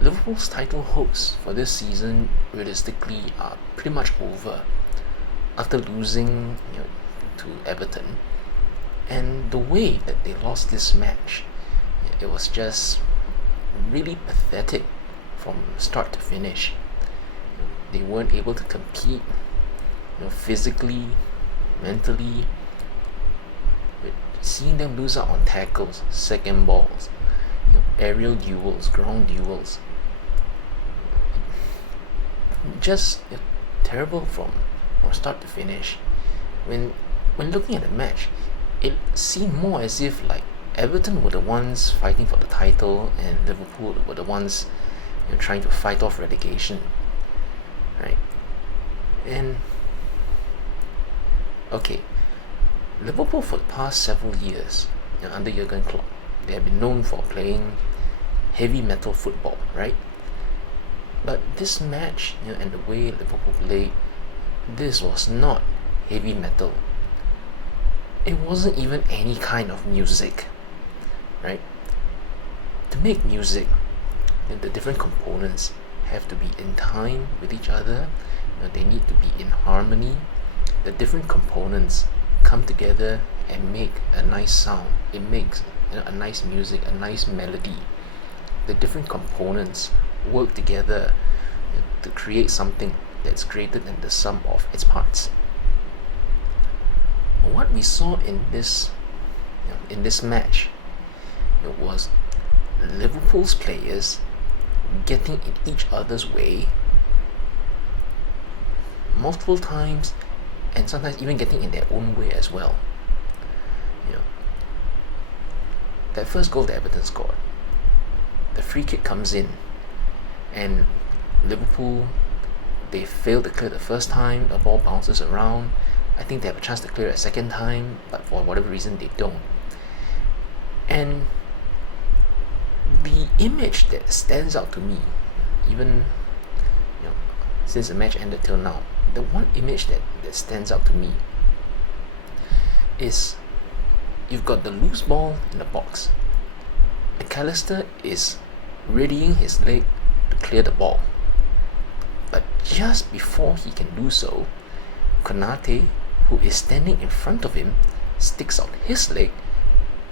Liverpool's title hopes for this season realistically are pretty much over after losing to Everton. And the way that they lost this match, it was just really pathetic from start to finish. They weren't able to compete, physically, mentally. Seeing them lose out on tackles, second balls, aerial duels, ground duels, just terrible from start to finish. When when looking at the match, it seemed more as if like Everton were the ones fighting for the title and Liverpool were the ones trying to fight off relegation, right? And okay, Liverpool for the past several years, under Jurgen Klopp, they have been known for playing heavy metal football, right? But this match, and the way Liverpool played, this was not heavy metal. It wasn't even any kind of music, right? To make music, the different components have to be in time with each other. They need to be in harmony. The different components come together and make a nice sound. It makes a nice music, a nice melody. The different components work together to create something that's greater than the sum of its parts. What we saw in this match, it was Liverpool's players getting in each other's way multiple times, and sometimes even getting in their own way as well. That first goal that Everton scored, the free kick comes in, and Liverpool, they failed to clear the first time. The ball bounces around. I think they have a chance to clear it a second time, but for whatever reason they don't. And the image that stands out to me, even since the match ended till now, the one image that stands out to me is you've got the loose ball in the box. McAllister is readying his leg to clear the ball, but just before he can do so, Konate, who is standing in front of him, sticks out his leg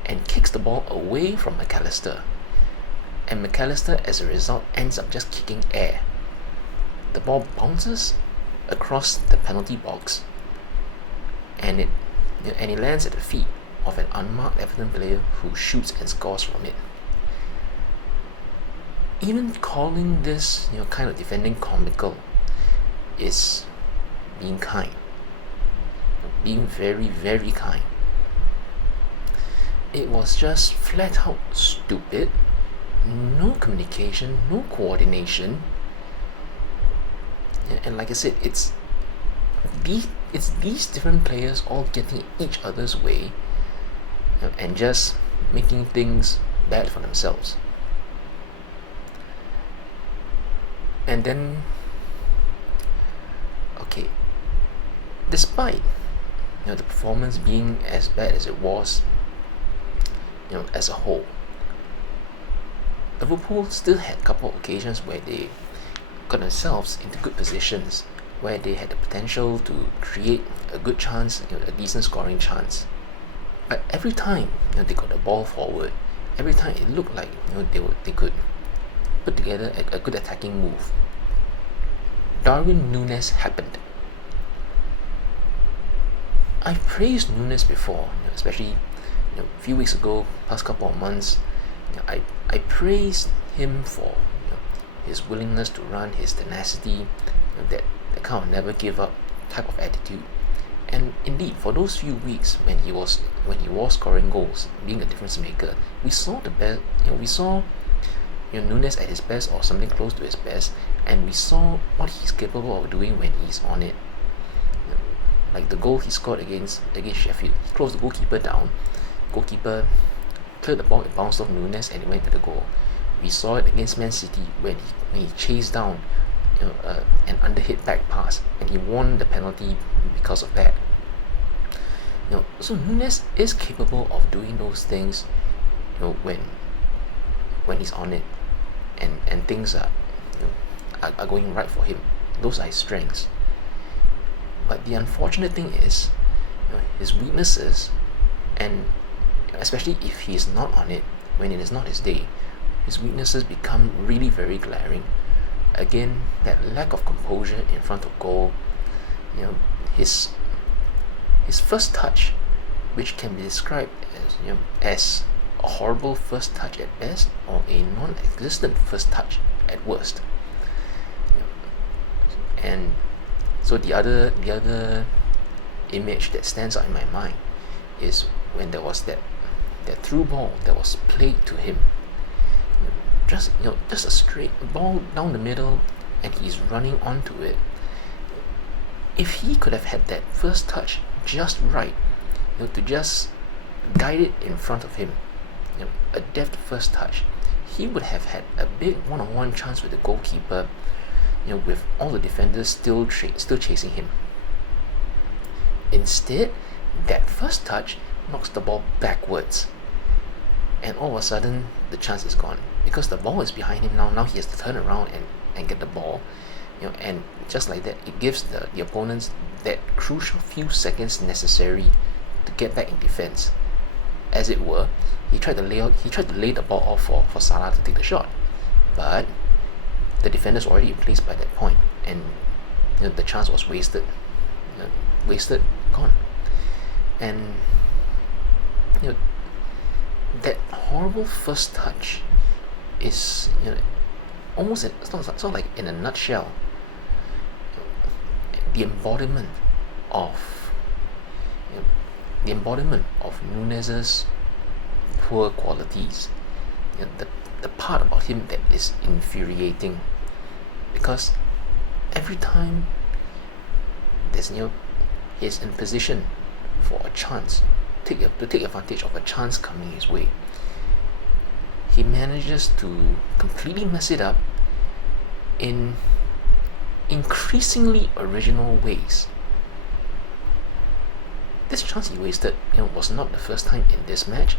and kicks the ball away from McAllister. And McAllister, as a result, ends up just kicking air. The ball bounces across the penalty box, and it lands at the feet of an unmarked Everton player who shoots and scores from it. Even calling this kind of defending comical is being kind, being very, very kind. It was just flat out stupid. No communication, no coordination, and like I said, it's these different players all getting each other's way, and just making things bad for themselves. And then, okay, despite the performance being as bad as it was, as a whole, Liverpool still had a couple of occasions where they got themselves into good positions, where they had the potential to create a good chance, a decent scoring chance. But every time they got the ball forward, every time it looked like they could put together a good attacking move, Darwin Núñez happened. I've praised Núñez before, especially a few weeks ago, past couple of months. I praised him for his willingness to run, his tenacity, that kind of never give up type of attitude. And indeed, for those few weeks when he was scoring goals, being a difference maker, we saw the best. We saw Núñez at his best or something close to his best, and we saw what he's capable of doing when he's on it. Like the goal he scored against Sheffield, he closed the goalkeeper down. Goalkeeper cleared the ball, it bounced off Núñez, and it went to the goal. We saw it against Man City when he chased down an underhit back pass, and he won the penalty because of that. So Núñez is capable of doing those things, when he's on it. and things are going right for him. Those are his strengths. But the unfortunate thing is, his weaknesses, and especially if he is not on it, when it is not his day, his weaknesses become really very glaring. Again, that lack of composure in front of goal, his first touch, which can be described as a horrible first touch at best, or a non-existent first touch at worst. And so the other image that stands out in my mind is when there was that through ball that was played to him. Just a straight ball down the middle, and he's running onto it. If he could have had that first touch just right, to just guide it in front of him, a deft first touch, he would have had a big one-on-one chance with the goalkeeper, with all the defenders still chasing him. Instead, that first touch knocks the ball backwards, and all of a sudden the chance is gone, because the ball is behind him now. Now he has to turn around and get the ball, and just like that, it gives the opponents that crucial few seconds necessary to get back in defense. As it were, he tried to lay the ball off for Salah to take the shot, but the defenders were already in place by that point, and the chance was wasted, gone. And that horrible first touch is almost it's not like, in a nutshell, the embodiment of Nunez's poor qualities. The part about him that is infuriating, because every time there's he's in position for a chance, to take advantage of a chance coming his way, he manages to completely mess it up in increasingly original ways. This chance he wasted, was not the first time in this match,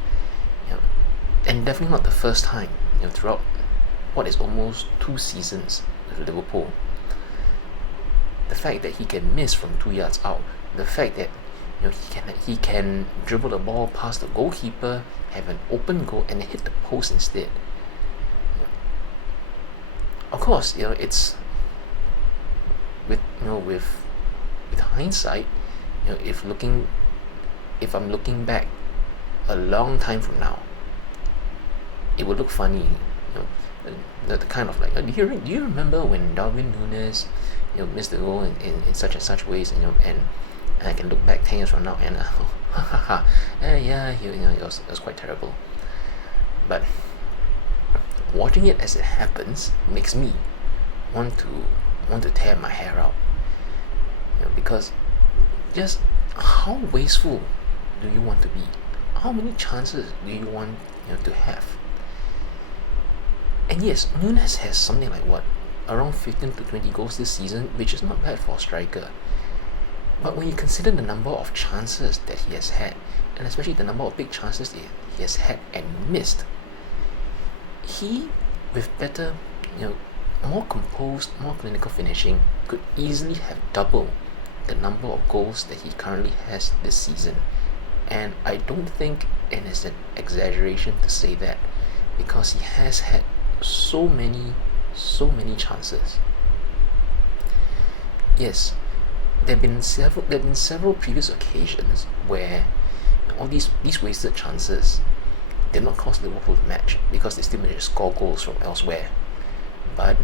and definitely not the first time, throughout what is almost 2 seasons with Liverpool. The fact that he can miss from 2 yards out, the fact that he can dribble the ball past the goalkeeper, have an open goal, and hit the post instead. Of course, it's with hindsight, if I'm looking back a long time from now, it would look funny, the kind of like, do you remember when Darwin Núñez missed the goal in such and such ways, and I can look back 10 years from now and it was quite terrible. But watching it as it happens makes me want to tear my hair out, because just how wasteful do you want to be? How many chances do you want to have? And yes, Núñez has something like around 15 to 20 goals this season, which is not bad for a striker. But when you consider the number of chances that he has had, and especially the number of big chances that he has had and missed, he, with better, more composed, more clinical finishing, could easily have doubled the number of goals that he currently has this season. And I don't think it is an exaggeration to say that, because he has had so many chances. Yes, there have been several previous occasions where all these wasted chances did not cost Liverpool the match, because they still managed to score goals from elsewhere. But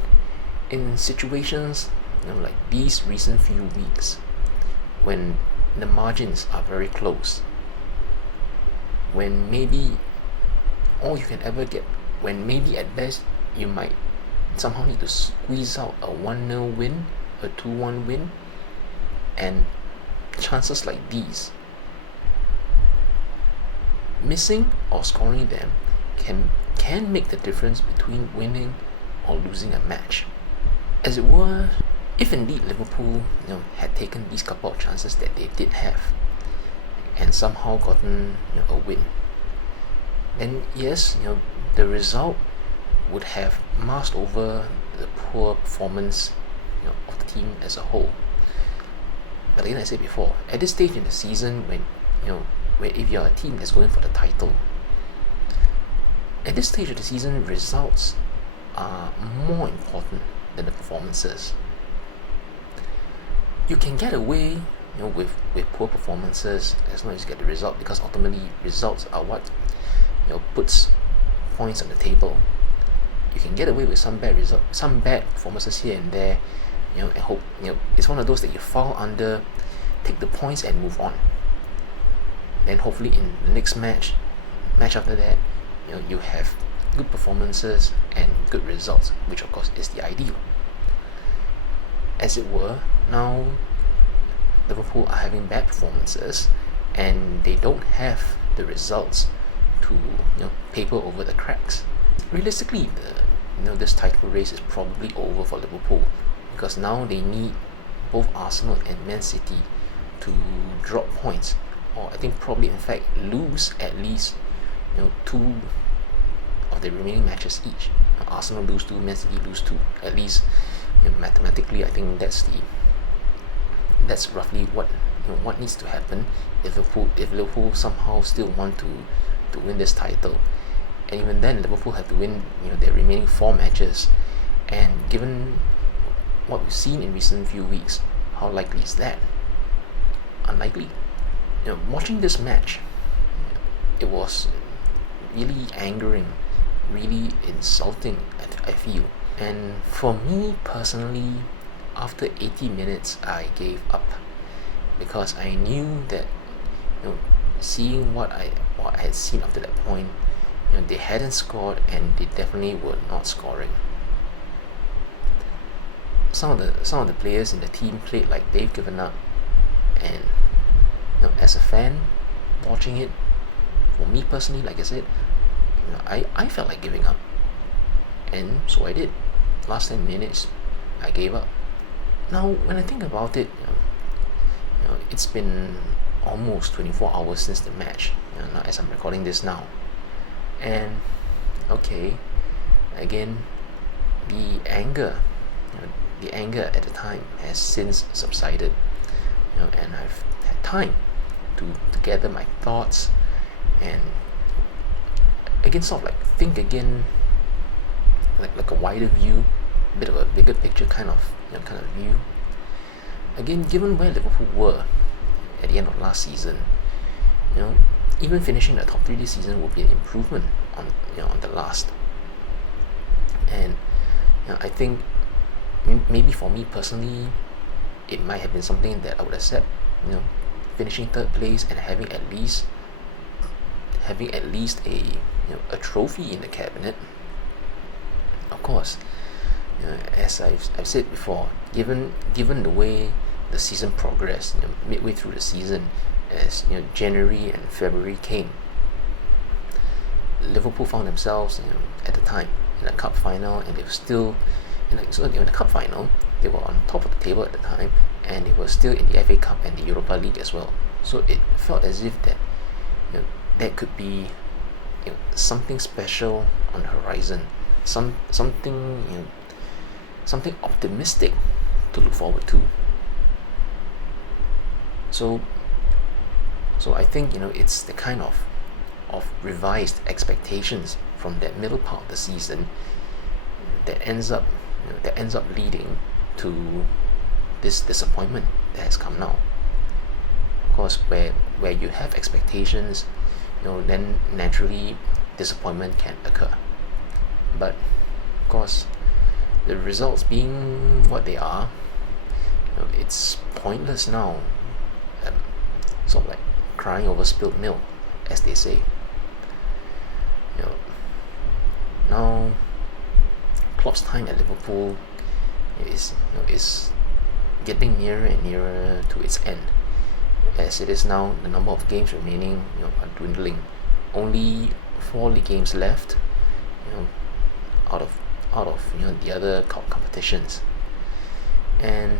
in situations like these recent few weeks, when the margins are very close, when maybe all you can ever get, when maybe at best you might somehow need to squeeze out a 1-0 win, a 2-1 win, and chances like these, missing or scoring them can make the difference between winning or losing a match. As it were, if indeed Liverpool had taken these couple of chances that they did have and somehow gotten a win, then yes, the result would have masked over the poor performance of the team as a whole. But again, I said before, at this stage in the season, when if you're a team that's going for the title, at this stage of the season, results are more important than the performances. You can get away, with poor performances as long as you get the result, because ultimately results are what puts points on the table. You can get away with some bad performances here and there, and hope it's one of those that you fall under, take the points and move on. Then hopefully in the next match after that, you have good performances and good results, which of course is the ideal. As it were, now Liverpool are having bad performances and they don't have the results to paper over the cracks. Realistically, this title race is probably over for Liverpool, because now they need both Arsenal and Man City to drop points, or I think probably in fact lose at least two of the remaining matches each. Arsenal lose 2, Man City lose 2. At least mathematically, I think that's roughly what needs to happen if Liverpool somehow still want to win this title. And even then, Liverpool have to win their remaining 4 matches. And given what we've seen in recent few weeks, how likely is that? Unlikely. Watching this match, it was really angering, really insulting, I feel. And for me personally, after 80 minutes, I gave up, because I knew that seeing what I had seen up to that point, they hadn't scored, and they definitely were not scoring. Some of the players in the team played like they've given up, and as a fan watching it, for me personally, like I said, I felt like giving up, and so I did. Last 10 minutes, I gave up. Now, when I think about it, it's been almost 24 hours since the match, now as I'm recording this now, and okay, again, the anger at the time has since subsided, and I've had time to gather my thoughts and again sort of like think again, like a wider view, a bit of a bigger picture kind of view. Again, given where Liverpool were at the end of last season, even finishing the top 3 this season would be an improvement on the last. And I think maybe for me personally, it might have been something that I would accept, finishing 3rd place and having at least a trophy in the cabinet. Of course, as I've said before, given the way the season progressed, midway through the season, as January and February came, Liverpool found themselves at the time in a cup final, and they were still in the cup final. They were on top of the table at the time, and they were still in the FA Cup and the Europa League as well. So it felt as if that that could be something special on the horizon, something optimistic to look forward to. So I think it's the kind of revised expectations from that middle part of the season that ends up leading to this disappointment that has come now. Of course, where you have expectations, then naturally disappointment can occur. But of course, the results being what they are, it's pointless now. Sort of like crying over spilled milk, as they say. Now Klopp's time at Liverpool is getting nearer and nearer to its end. As it is now, the number of games remaining are dwindling. Only 4 league games left, out of the other competitions. And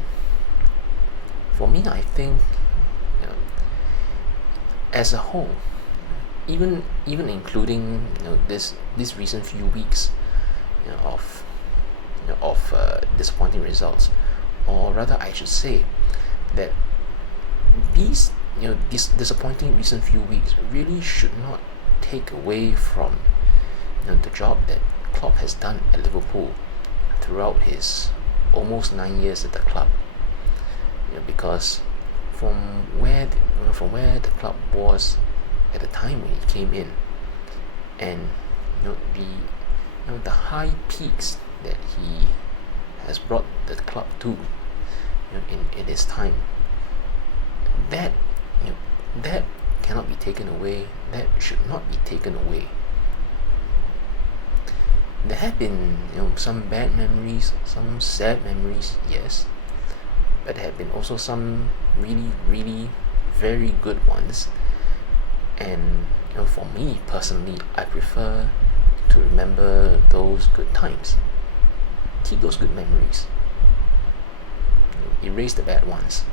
for me, I think as a whole, even including this recent few weeks, of disappointing results, or rather, I should say that these disappointing recent few weeks really should not take away from the job that Klopp has done at Liverpool throughout his almost 9 years at the club. Because from where the club was at the time when he came in, and the high peaks that he has brought the club to in his time, that that cannot be taken away. That should not be taken away. There have been some bad memories, some sad memories, yes, but there have been also some really, really very good ones. And for me personally, I prefer to remember those good times, keep those good memories, erase the bad ones.